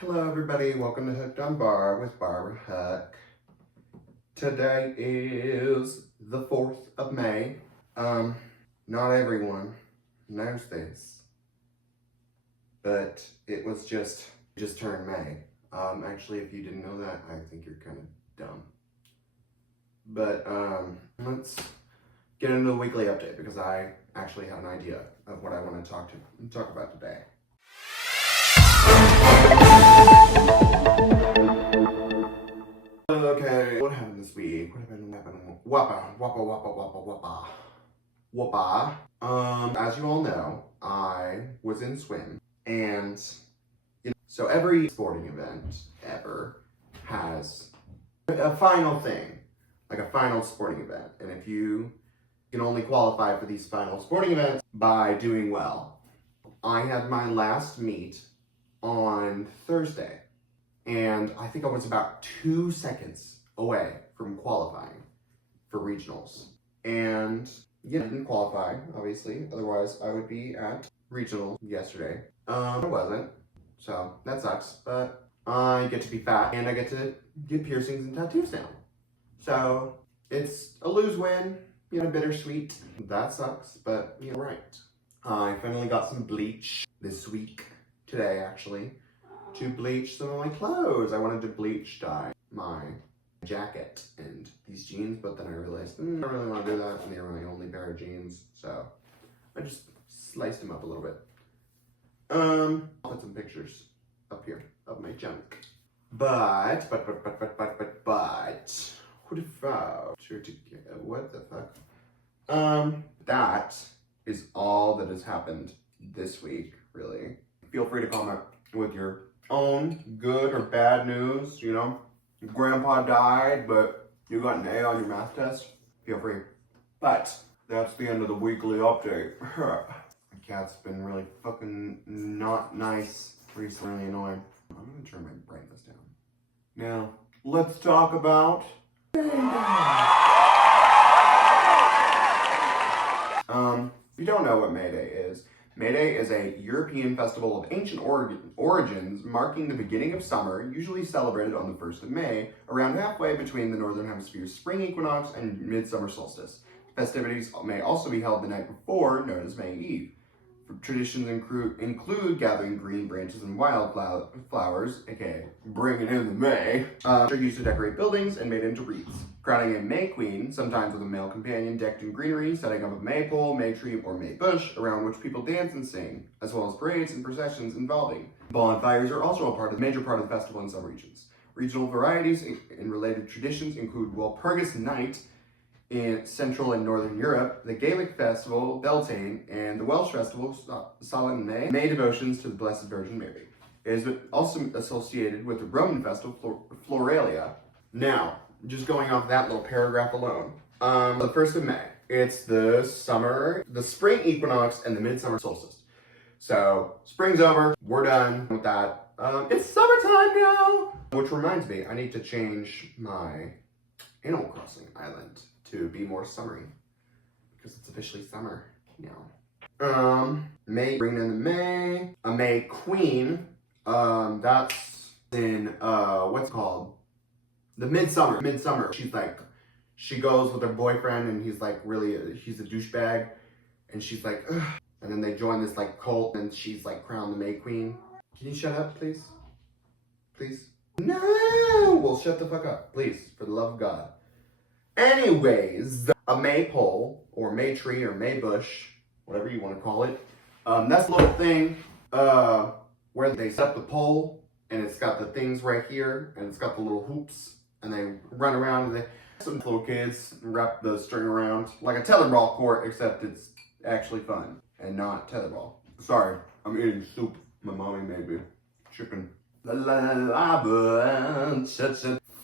Hello everybody, welcome to Hooked on Bar with Barbara Huck. Today is the 4th of May. Not everyone knows this, but it was just turned May. Actually, if you didn't know that, I think you're kind of dumb. But let's get into the weekly update because I actually have an idea of what I want to talk about today. Okay, what happened this week? What happened? Whoppa. As you all know, I was in swim, and so every sporting event ever has a final thing, like a final sporting event, and if you can only qualify for these final sporting events by doing well. I had my last meet on Thursday, and I think I was about 2 seconds away from qualifying for regionals. And I didn't qualify, obviously, otherwise I would be at regional yesterday. I wasn't, so that sucks, but I get to be fat and I get to get piercings and tattoos now. So it's a lose-win, bittersweet. That sucks, but right. I finally got some bleach this week, today actually, to bleach some of my clothes. I wanted to bleach dye my jacket and these jeans, but then I realized I don't really want to do that, and they were my only pair of jeans, so I just sliced them up a little bit. I'll put some pictures up here of my junk. But what the fuck? That is all that has happened this week, really. Feel free to comment with your own good or bad news. Grandpa died, but you got an A on your math test. Feel free. But that's the end of the weekly update. My cat's been really fucking not nice recently, really annoying. I'm gonna turn my brightness down. Now, let's talk about if you don't know what May Day is, May Day is a European festival of ancient origins marking the beginning of summer, usually celebrated on the 1st of May, around halfway between the Northern Hemisphere's spring equinox and midsummer solstice. Festivities may also be held the night before, known as May Eve. Traditions include gathering green branches and wildflowers, aka bringing in the May, are used to decorate buildings and made into wreaths. Crowning a May Queen, sometimes with a male companion decked in greenery, setting up a maypole, may tree, or may bush, around which people dance and sing, as well as parades and processions involving. Bonfires are also a major part of the festival in some regions. Regional varieties and related traditions include Walpurgis Night in Central and Northern Europe, the Gaelic festival, Beltane, and the Welsh festival, Samhain May devotions to the Blessed Virgin Mary. It is also associated with the Roman festival, Floralia. Now, just going off that little paragraph alone, the 1st of May, it's the spring equinox, and the midsummer solstice. So, spring's over, we're done with that. It's summertime now! Which reminds me, I need to change my Animal Crossing island to be more summery, because it's officially summer now. May, bringing in the May, a May Queen, that's in, what's it called? The Midsummer. She goes with her boyfriend, and he's like he's a douchebag, and she's like, ugh. And then they join this cult, and she's crowned the May Queen. Can you shut up, please? Please? No! Well, shut the fuck up, please, for the love of God. Anyways, a maypole, or may tree, or may bush, whatever you want to call it, that's a little thing where they set up the pole, and it's got the things right here, and it's got the little hoops, and they run around, and some little kids wrap the string around, like a tetherball court, except it's actually fun, and not tetherball. Sorry, I'm eating soup my mommy made me. Chicken.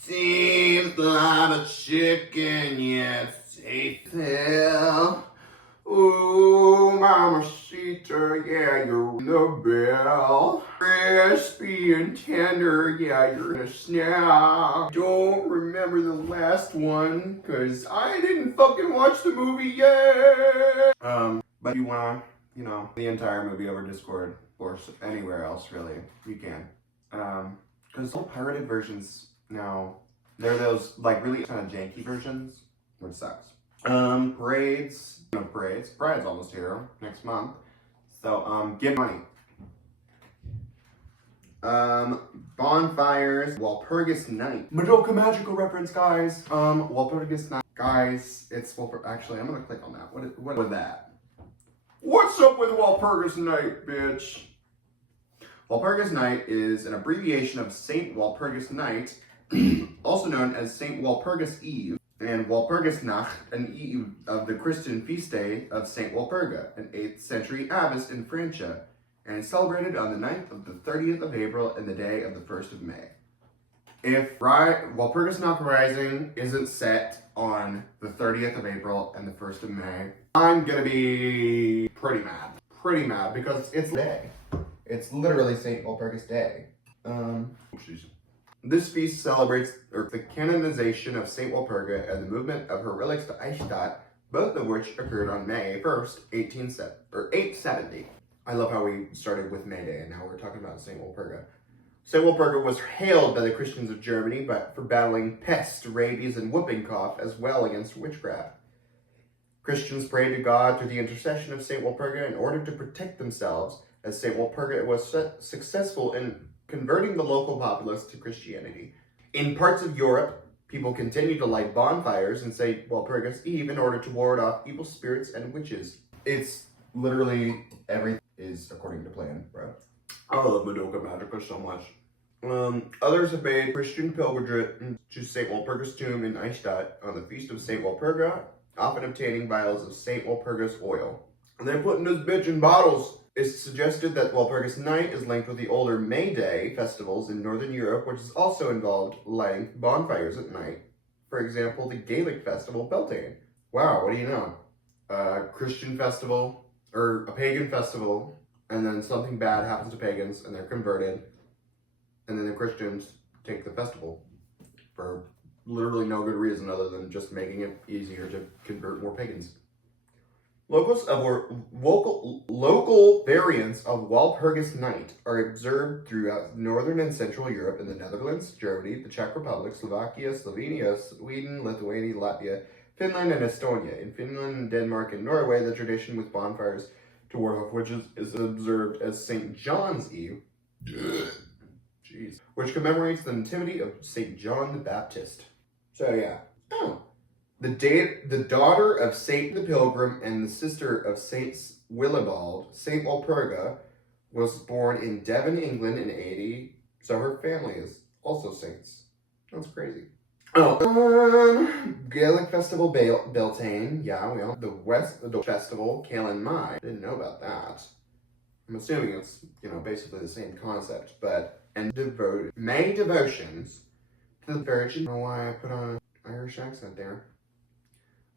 Seems like a chicken, yes, it's hell. Ooh, mamacita, yeah, you're the bell. Crispy and tender, yeah, you're a snack. Don't remember the last one, cause I didn't fucking watch the movie yet. But if you wanna, the entire movie over Discord, or anywhere else, really, you can. Because all pirated versions now, they're those like really kind of janky versions, which sucks. Parades, Bride's almost here next month. So, give money. Bonfires, Walpurgis Night. Madoka magical reference, guys. Walpurgis Night. Guys, it's actually, I'm gonna click on that. What with that? What's up with Walpurgis Night, bitch? Walpurgis Night is an abbreviation of Saint Walpurgis Night, also known as Saint Walpurgis Eve, and Walpurgis Nacht, an eve of the Christian feast day of Saint Walpurga, an 8th century abbess in Francia, and is celebrated on the 9th of the 30th of April and the day of the 1st of May. If Walpurgis Nacht Rising isn't set on the 30th of April and the 1st of May, I'm gonna be pretty mad. Pretty mad, because it's day. It's literally St. Walpurgis Day. This feast celebrates the canonization of St. Walpurga and the movement of her relics to Eichstätt, both of which occurred on May 1st, 870. I love how we started with May Day and now we're talking about St. Walpurga. St. Walpurga was hailed by the Christians of Germany for battling pest, rabies, and whooping cough, as well against witchcraft. Christians prayed to God through the intercession of St. Walpurga in order to protect themselves, as St. Walpurga was successful in converting the local populace to Christianity. In parts of Europe, people continued to light bonfires in St. Walpurgis Eve in order to ward off evil spirits and witches. It's literally everything is according to plan, bro. I love Madoka Magica so much. Others have made Christian pilgrimage to St. Walpurga's tomb in Eichstätt on the feast of St. Walpurga, often obtaining vials of St. Walpurga's oil. And they're putting this bitch in bottles. It's suggested that Walpurgis Night is linked with the older May Day festivals in Northern Europe, which has also involved lighting bonfires at night. For example, the Gaelic festival Beltane. Wow, what do you know? A Christian festival, or a pagan festival, and then something bad happens to pagans, and they're converted, and then the Christians take the festival for literally no good reason other than just making it easier to convert more pagans. Local variants of Walpurgis Night are observed throughout Northern and Central Europe in the Netherlands, Germany, the Czech Republic, Slovakia, Slovenia, Sweden, Lithuania, Latvia, Finland, and Estonia. In Finland, Denmark, and Norway, the tradition with bonfires to ward off witches is observed as St. John's Eve, which commemorates the nativity of St. John the Baptist. So yeah. The daughter of Saint the Pilgrim and the sister of Saints Willibald, Saint Walpurga, was born in Devon, England in 80, so her family is also saints. That's crazy. Gaelic festival Beltane, yeah, we all the festival Caelan Mai. Didn't know about that. I'm assuming it's basically the same concept, and May devotions to the Virgin. I don't know why I put on an Irish accent there.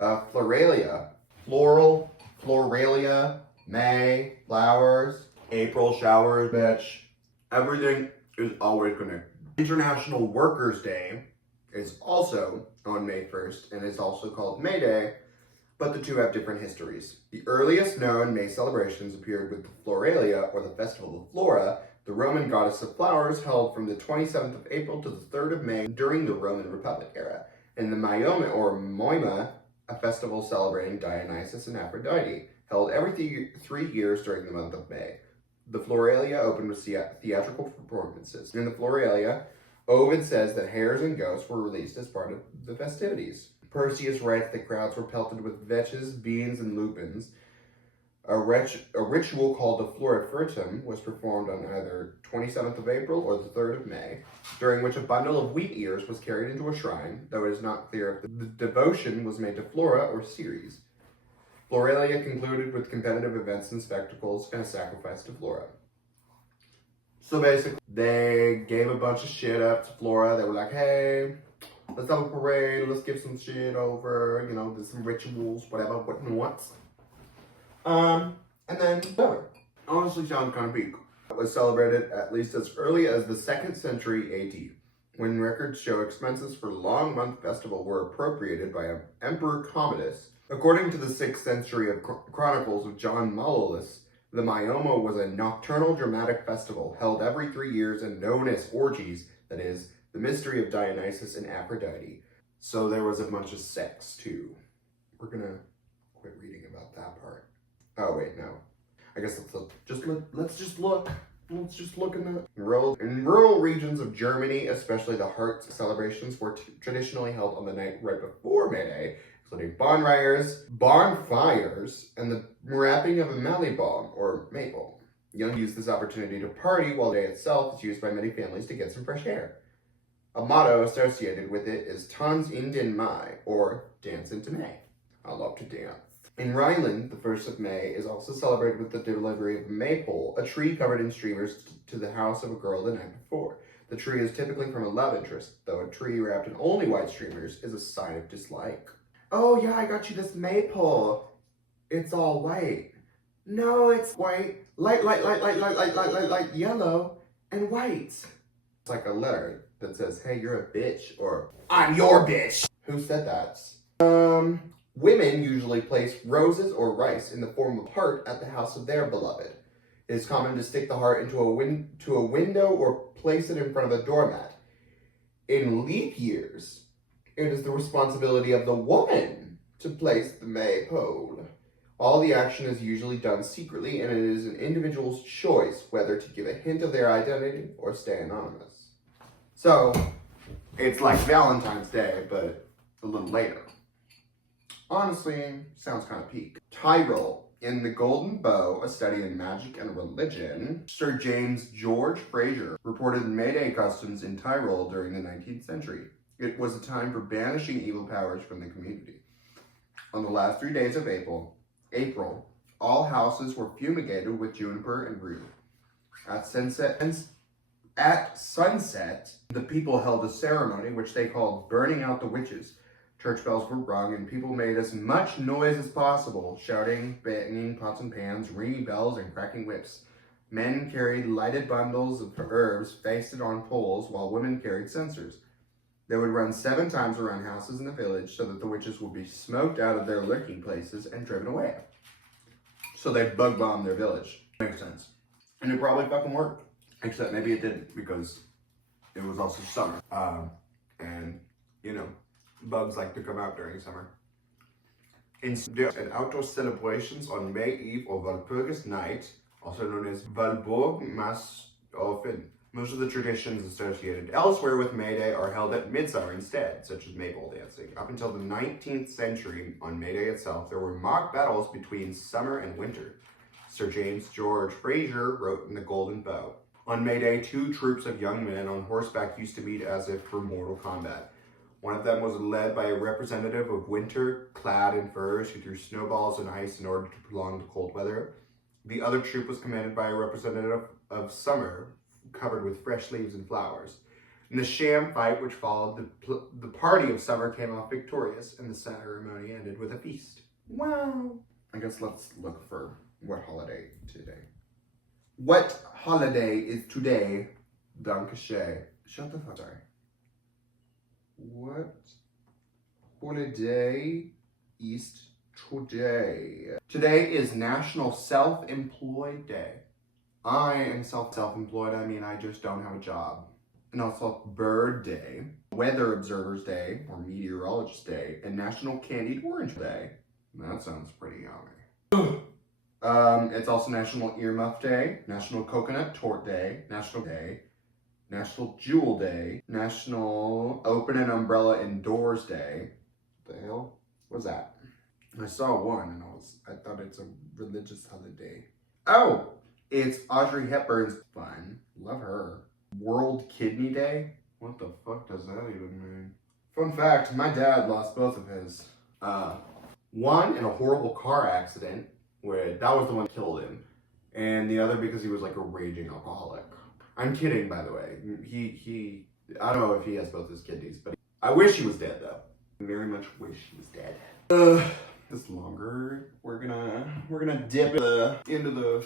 Floralia, Floralia, May, flowers, April, showers, bitch. Everything is always connected. International Workers' Day is also on May 1st and is also called May Day, but the two have different histories. The earliest known May celebrations appeared with the Floralia, or the Festival of Flora, the Roman goddess of flowers, held from the 27th of April to the 3rd of May during the Roman Republic era, and the Maioma, or Moima, a festival celebrating Dionysus and Aphrodite, held every 3 years during the month of May. The Floralia opened with theatrical performances. In the Floralia, Ovid says that hares and ghosts were released as part of the festivities. Perseus writes that crowds were pelted with vetches, beans, and lupins. A ritual called the Florifertum was performed on either 27th of April or the 3rd of May, during which a bundle of wheat ears was carried into a shrine, though it is not clear if the devotion was made to Flora or Ceres. Floralia concluded with competitive events and spectacles and a sacrifice to Flora. So basically, they gave a bunch of shit up to Flora. They were like, hey, let's have a parade, let's give some shit over, there's some rituals, whatever, what and what. And then, honestly sounds kind of peak. It was celebrated at least as early as the 2nd century AD, when records show expenses for Long Month Festival were appropriated by Emperor Commodus. According to the 6th century of Chronicles of John Malolus, The Myoma was a nocturnal dramatic festival held every 3 years and known as orgies, that is, the mystery of Dionysus and Aphrodite. So there was a bunch of sex, too. We're gonna quit reading about that part. Oh, wait, no. I guess let's just look. Let's just look in the rural regions of Germany, especially the Heart celebrations were traditionally held on the night right before May Day, including bonfires, and the wrapping of a Malibaum or maple. Young used this opportunity to party, while the day itself is used by many families to get some fresh air. A motto associated with it is Tanz in den Mai, or Dance into May. I love to dance. In Rhineland, the 1st of May is also celebrated with the delivery of a maypole, a tree covered in streamers, to the house of a girl the night before. The tree is typically from a love interest, though a tree wrapped in only white streamers is a sign of dislike. Oh yeah, I got you this maypole. It's all white. No, it's white. Light yellow and white. It's like a letter that says, hey, you're a bitch, or I'm your bitch. Who said that? Women usually place roses or rice in the form of heart at the house of their beloved. It is common to stick the heart into a window or place it in front of a doormat. In leap years, it is the responsibility of the woman to place the maypole. All the action is usually done secretly, and it is an individual's choice whether to give a hint of their identity or stay anonymous. So, it's like Valentine's Day, but a little later. Honestly, sounds kind of peak. Tyrol. In The Golden Bow, a study in magic and religion, Sir James George Fraser reported May Day customs in Tyrol during the 19th century. It was a time for banishing evil powers from the community. On the last 3 days of April, all houses were fumigated with juniper and rue. At sunset, the people held a ceremony which they called burning out the witches. Church bells were rung, and people made as much noise as possible, shouting, banging pots and pans, ringing bells, and cracking whips. Men carried lighted bundles of herbs fastened on poles, while women carried censers. They would run 7 times around houses in the village so that the witches would be smoked out of their lurking places and driven away. So they bug bombed their village. Makes sense. And it probably fucking worked. Except maybe it didn't, because it was also summer. And, you know, bugs like to come out during summer. In outdoor celebrations on May Eve or Walpurgis Night, also known as Walborgmasofen, most of the traditions associated elsewhere with May Day are held at midsummer instead, such as maypole dancing. Up until the 19th century, on May Day itself, there were mock battles between summer and winter. Sir James George Fraser wrote in The Golden Bow, on May Day, 2 troops of young men on horseback used to meet as if for mortal combat. One of them was led by a representative of winter, clad in furs, who threw snowballs and ice in order to prolong the cold weather. The other troop was commanded by a representative of summer, covered with fresh leaves and flowers. In the sham fight which followed, the party of summer came off victorious, and the ceremony ended with a feast. Wow! I guess let's look for what holiday today. What holiday is today? Dankeschön. Shut the fuck. Sorry. What holiday is today? Today is National Self-Employed Day. I am self-employed. I mean, I just don't have a job. And also Bird Day, Weather Observers Day, or Meteorologist Day, and National Candied Orange Day. That sounds pretty yummy. It's also National Earmuff Day, National Coconut Tort Day, National Jewel Day, National Open an Umbrella Indoors Day. What the hell was that? I saw one and I thought it's a religious holiday. Oh, it's Audrey Hepburn's fun. Love her. World Kidney Day? What the fuck does that even mean? Fun fact, my dad lost both of his. One in a horrible car accident, where that was the one that killed him. And the other because he was like a raging alcoholic. I'm kidding, by the way. He I don't know if he has both his kidneys, but I wish he was dead, though. I very much wish he was dead. This longer, we're gonna dip into the,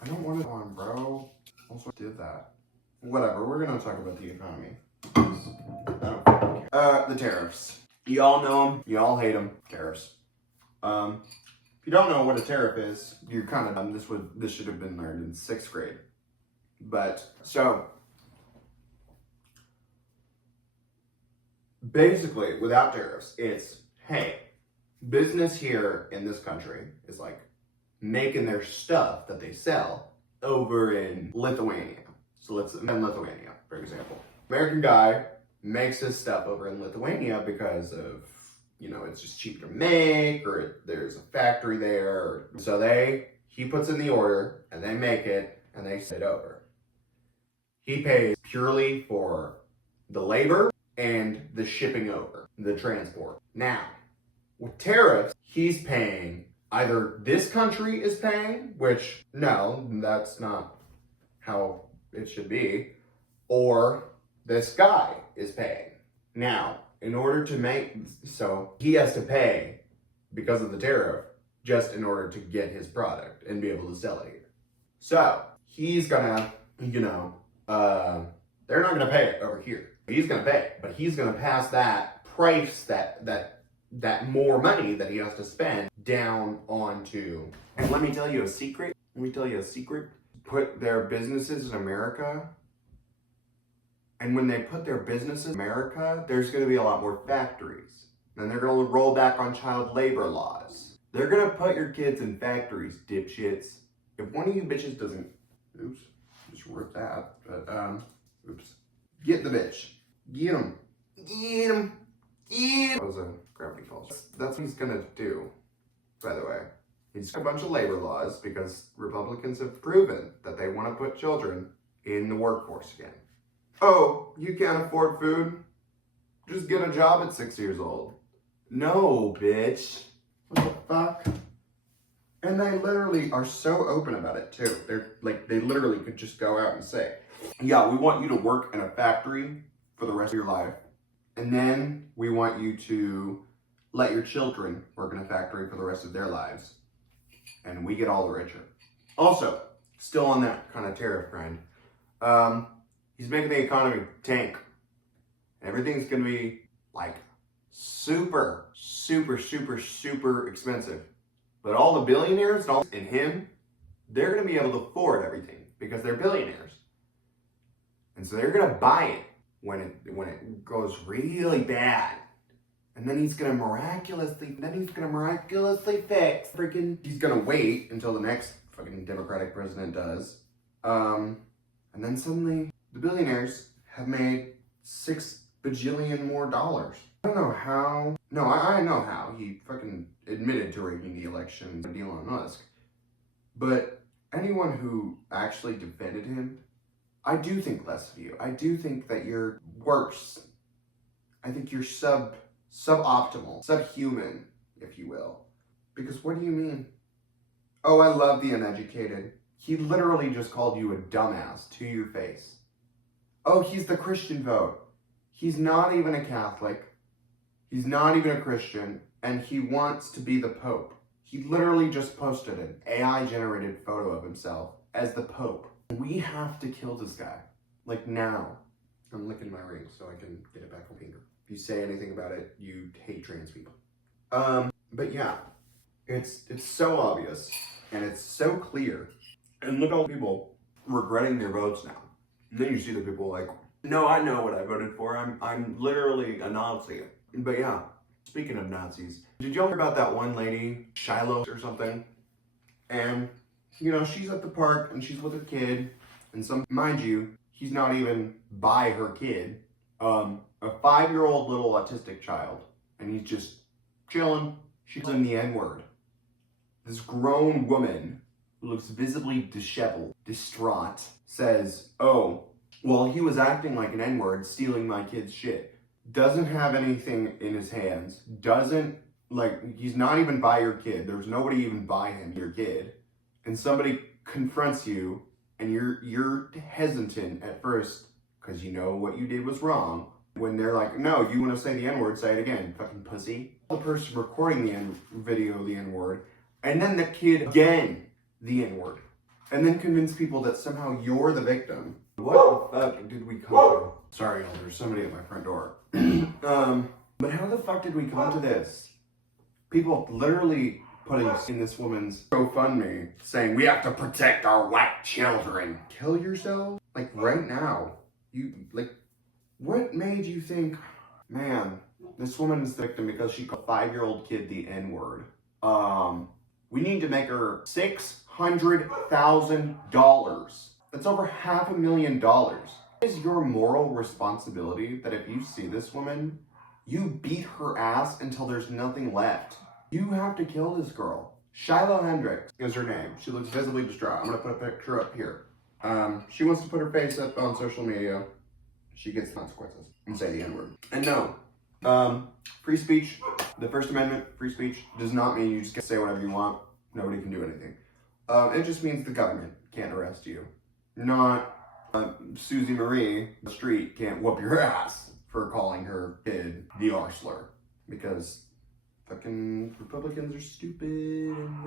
I don't want it on, bro. Also did that. Whatever, we're gonna talk about the economy. I don't care. The tariffs. Y'all know them, y'all hate them. Tariffs. If you don't know what a tariff is, you're kind of dumb. This should have been learned in 6th grade. But so basically, without tariffs, it's hey, business here in this country is like making their stuff that they sell over in Lithuania. So let's in Lithuania, for example. American guy makes his stuff over in Lithuania because of, you know, it's just cheaper to make, or there's a factory there. So he puts in the order and they make it and they send it over. He pays purely for the labor and the shipping over, the transport. Now, with tariffs, he's paying, either this country is paying, which no, that's not how it should be, or this guy is paying. Now, in order to make, so he has to pay because of the tariff, just in order to get his product and be able to sell it here. So he's gonna, you know, they're not gonna pay it over here. He's gonna pay it, but he's gonna pass that price, that more money that he has to spend down onto. And let me tell you a secret. Put their businesses in America. And when they put their businesses in America, there's going to be a lot more factories. And they're going to roll back on child labor laws. They're going to put your kids in factories, dipshits. If one of you bitches doesn't, oops, just ripped that, but, oops. Get the bitch. Get him. Get him. Get him. That was a gravity falls. That's what he's going to do, by the way. He's got a bunch of labor laws because Republicans have proven that they want to put children in the workforce again. Oh, you can't afford food? Just get a job at 6 years old. No, bitch. What the fuck? And they literally are so open about it too. They're like, they literally could just go out and say, yeah, we want you to work in a factory for the rest of your life. And then we want you to let your children work in a factory for the rest of their lives. And we get all the richer. Also, still on that kind of tariff grind, he's making the economy tank. Everything's gonna be like super, super, super, super expensive. But all the billionaires and him, they're gonna be able to afford everything because they're billionaires. And so they're gonna buy it when it goes really bad. And then he's gonna miraculously fix he's gonna wait until the next fucking Democratic president does. And then suddenly the billionaires have made $6 bajillion more dollars. I don't know how. No, I know how. He fucking admitted to rigging the election with Elon Musk. But anyone who actually defended him, I do think less of you. I do think that you're worse. I think you're suboptimal, subhuman, if you will. Because what do you mean? Oh, I love the uneducated. He literally just called you a dumbass to your face. Oh, he's the Christian vote. He's not even a Catholic. He's not even a Christian. And he wants to be the Pope. He literally just posted an AI-generated photo of himself as the Pope. We have to kill this guy. Like now. I'm licking my ring so I can get it back on finger. If you say anything about it, you hate trans people. But yeah, it's so obvious and it's so clear. And look at all the people regretting their votes now. And then you see the people like, no, I know what I voted for. I'm literally a Nazi. But yeah, speaking of Nazis, did y'all hear about that one lady, Shiloh or something? And, you know, she's at the park and she's with her kid. And mind you, he's not even by her kid. A 5-year-old little autistic child. And he's just chilling. She's in the N-word. This grown woman who looks visibly disheveled, distraught, says, oh, well, he was acting like an N-word, stealing my kid's shit. Doesn't have anything in his hands. Doesn't, like, he's not even by your kid. There's nobody even by him, your kid. And somebody confronts you, and you're hesitant at first, because you know what you did was wrong. When they're like, no, you want to say the N-word, say it again, fucking pussy. The person recording the video, the N-word, and then the kid again, the N-word. And then convince people that somehow you're the victim. What the fuck did we come to? Sorry, y'all, there's somebody at my front door. But how the fuck did we come to this? People literally putting in this woman's GoFundMe saying we have to protect our white children. Kill yourself? Like right now. What made you think, man, this woman is the victim because she called a 5-year-old kid the N-word. We need to make her $600,000. That's over $500,000. It is your moral responsibility that if you see this woman, you beat her ass until there's nothing left. You have to kill this girl. Shiloh Hendrix is her name. She looks visibly distraught. I'm gonna put a picture up here. She wants to put her face up on social media. She gets consequences and say the N-word. And no, free speech, the First Amendment, free speech, does not mean you just get to say whatever you want. Nobody can do anything. It just means the government can't arrest you. Not Susie Marie, the street, can't whoop your ass for calling her kid the R slur. Because fucking Republicans are stupid and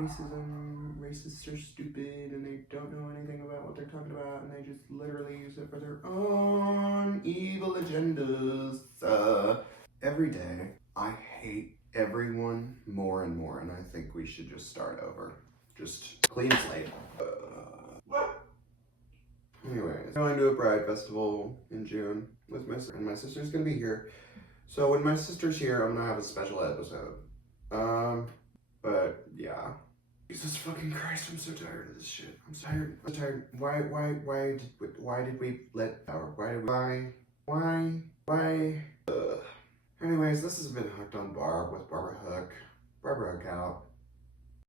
racists are stupid and they don't know anything about what they're talking about and they just literally use it for their own evil agendas. Every day, I hate everyone more and more, and I think we should just start over. Just clean slate. Anyways, I'm going to a Pride Festival in June with my sister, and my sister's gonna be here. So when my sister's here, I'm gonna have a special episode. But yeah. Jesus fucking Christ, I'm so tired of this shit. I'm tired. Why did we let our, why? Anyways, this has been Hooked on Barb with Barbara Hook, Barbara Hook out.